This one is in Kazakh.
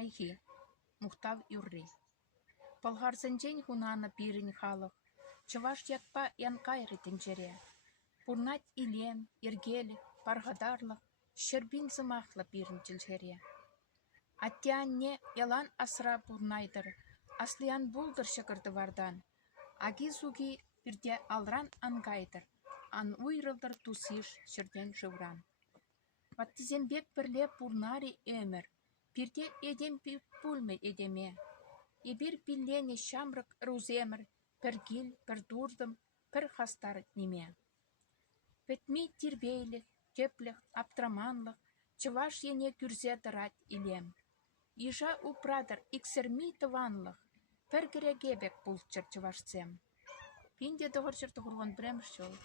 айхи, мухтав юрри. Полгарсенчен хунана пирин халық, чываш якпа янкайры тенчере. Пурнать илем, ергелі, парғадарлық, шербин зымақлы пирин чилжере. Аттианне ялан асра пурнайдыр, аслиян булдыр шықырды вардан. Аги-зуги бірде алран ангайдыр, ан уйрылдыр тусиш шерден жывран. Ваттизенбек бірле пурнари өмір, бірде едем пульме едеме. Ебір пиллене шамрык руземір, пір гил, пір дурдым, пір хастар неме. Петми тирбейлік, теплік, аптраманлық, чываш ене күрзе дырат илем. Ижа упрадыр иксерми тыванлық, пір керегебек бұл чывашсем. Пинде доғыр жырты құрған біреміш жол.